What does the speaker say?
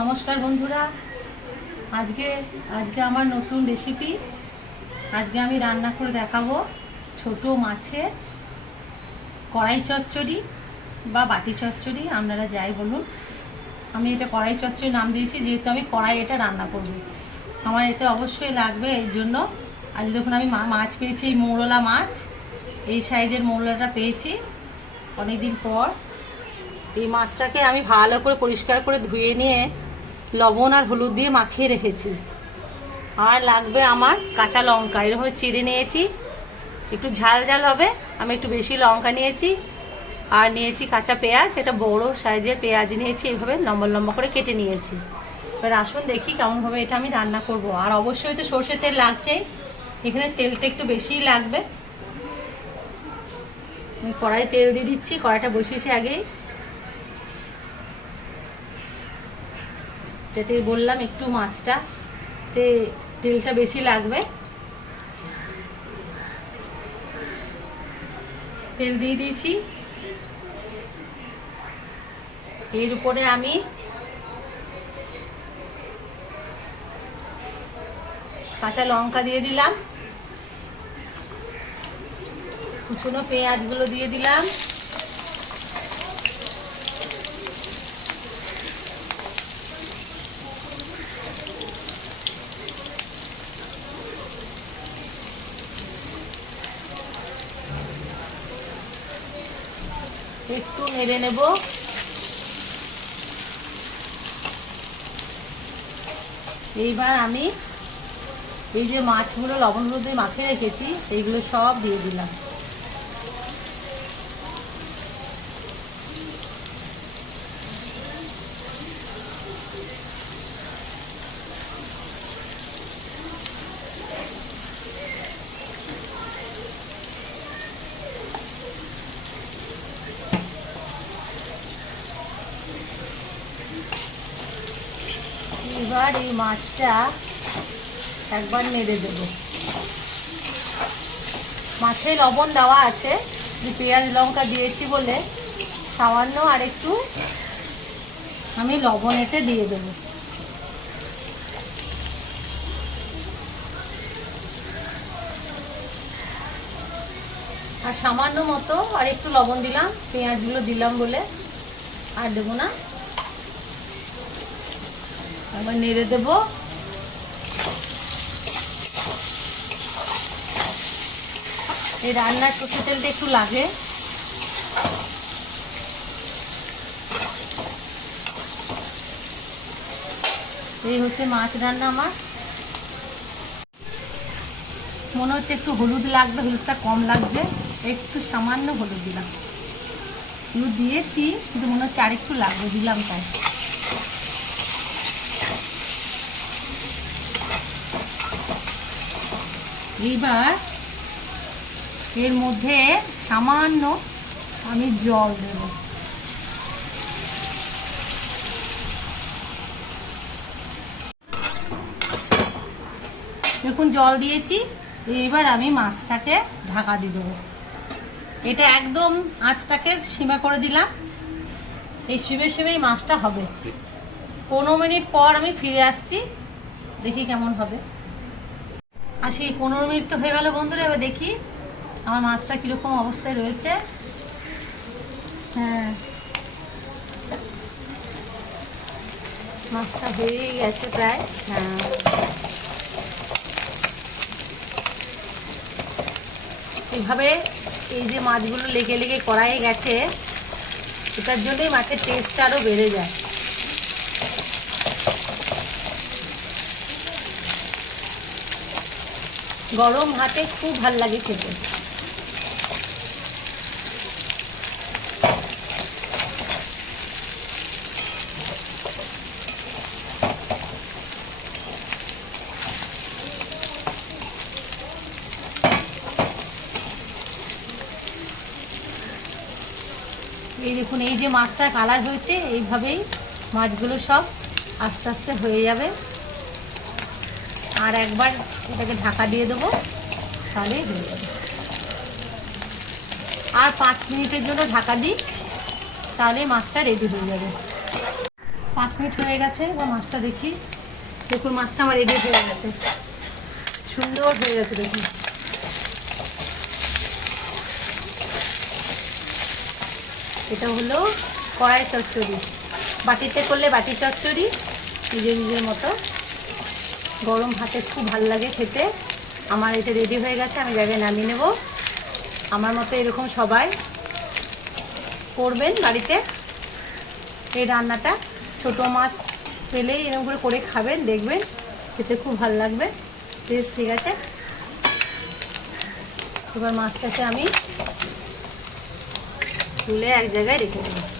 নমস্কার বন্ধুরা, আজকে আজকে আমার নতুন রেসিপি। আজকে আমি রান্না করে দেখাবো ছোট মাছের কড়াই চচ্চড়ি বা বাটি চচ্চড়ি, আপনারা যাই বলুন। আমি এটা কড়াই চচ্চড়ি নাম দিয়েছি যেহেতু আমি কড়াই এটা রান্না করব। আমার এতে অবশ্যই লাগবে, এর জন্য আজ দেখুন আমি মাছ পেয়েছি, এই মৌরলা মাছ, এই সাইজের মৌরলাটা পেয়েছি অনেক দিন পর। এই মাছটাকে আমি ভালো করে পরিষ্কার করে ধুয়ে নিয়ে লবণ আর হলুদ দিয়ে মাখিয়ে রেখেছি। আর লাগবে আমার কাঁচা লঙ্কা, এরকম চিড়ে নিয়েছি, একটু ঝাল ঝাল হবে, আমি একটু বেশি লঙ্কা নিয়েছি। আর নিয়েছি কাঁচা পেঁয়াজ, এটা বড় সাইজের পেঁয়াজ নিয়েছি, এইভাবে লম্বা লম্বা করে কেটে নিয়েছি। এবার আসুন দেখি কেমনভাবে এটা আমি রান্না করব। আর অবশ্যই তো সর্ষের তেল লাগছেই, এখানে তেলটা একটু বেশিই লাগবে। আমি কড়াই তেল দিয়ে দিচ্ছি, কড়াইটা বসিয়েছি আগেই। যাতে বললাম একটু মাছটাতে তেলটা বেশি লাগবে। তেল দিয়ে দিয়েছি, এর উপরে আমি কাঁচা লঙ্কা দিয়ে দিলাম, কুচনো পেঁয়াজগুলো দিয়ে দিলাম, একটু নেড়ে নেব। এইবার আমি এই যে মাছগুলো লবণ হলুদ দিয়ে মাখিয়ে রেখেছি এইগুলো সব দিয়ে দিলাম। এবার এই মাছটা একবার নেড়ে দেব। মাছে লবণ দেওয়া আছে, পেঁয়াজ লঙ্কা দিয়েছি বলে সামান্য আর একটু আমি লবণ এতে দিয়ে দেব। আর সামান্য মতো আর একটু লবণ দিলাম, পেঁয়াজগুলো দিলাম বলে, আর দেবো না। একবার নেড়ে দেব। এই রান্নার সর্ষের তেলটা একটু লাগে। এই হচ্ছে মাছ রান্না আমার। মনে হচ্ছে একটু হলুদ লাগবে, হলুদটা কম লাগছে, একটু সামান্য হলুদ দিলাম। হলুদ দিয়েছি কিন্তু মনে হচ্ছে আর একটু লাগবে, দিলাম তাই। এইবার এর মধ্যে সামান্য আমি জল দেব। দেখুন জল দিয়েছি, এইবার আমি মাছটাকে ঢাকা দিয়ে দেবো। এটা একদম আঁচটাকে সীমা করে দিলাম, এই সীমে সীমেই মাছটা হবে। 15 মিনিট পর আমি ফিরে আসছি, দেখি কেমন হবে। আসি, 15 মিনিট তো হয়ে গেল বন্ধুরা। এবার দেখি আমার মাছটা কীরকম অবস্থায় রয়েছে। হ্যাঁ, মাছটা হয়ে গেছে প্রায়। হ্যাঁ, এইভাবে এই যে মাছগুলো লেগে লেগে কড়াইয়ে গেছে, এটার জন্যই মাছের টেস্টটা আরও বেড়ে যায়। গরম ভাতে খুব ভাল লাগে খেতে। এই দেখুন এই যে মাছটার কালার হয়েছে, এইভাবেই মাছগুলো সব আস্তে আস্তে হয়ে যাবে। আর একবার এটাকে ঢাকা দিয়ে দেবো, তাহলেই হয়ে যাবে। আর 5 মিনিটের জন্য ঢাকা দিই, তাহলে মাছটা রেডি হয়ে যাবে। 5 মিনিট হয়ে গেছে। এবার মাছটা দেখি। দেখুন মাছটা আমার রেডি হয়ে গেছে, সুন্দর হয়ে গেছে দেখুন। এটা হলো কড়াই চচ্চড়ি, বাটিতে করলে বাটি চচ্চড়ি, নিজের নিজের মতো। গরম ভাতে খুব ভালো লাগে খেতে। আমার এটা রেডি হয়ে গেছে, আমি জায়গায় নামিয়ে নেব। আমার মতো এরকম সবাই করবেন বাড়িতে এই রান্নাটা। ছোটো মাছ পেলেই এরকম করে খাবেন, দেখবেন খেতে খুব ভালো লাগবে। বেশ, ঠিক আছে। এবার মাছটাকে আমি তুলে এক জায়গায় রেখে দেবো।